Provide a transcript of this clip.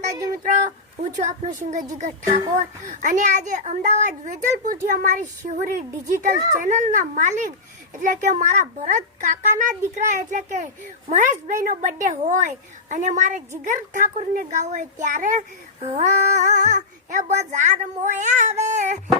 માતાજી મિત્રો, હું છું આપનો સિંગર જીગર ઠાકોર અને આજે અમદાવાદ વેજલપુરથી અમારી શિહોરી ડિજિટલ ચેનલના માલિક એટલે કે મારા ભરત કાકાના દીકરા એટલે કે મહેશભાઈનો બર્થડે હોય અને મારે જીગર ઠાકોરને ગાવો હોય ત્યારે એ બજાર મોય આવે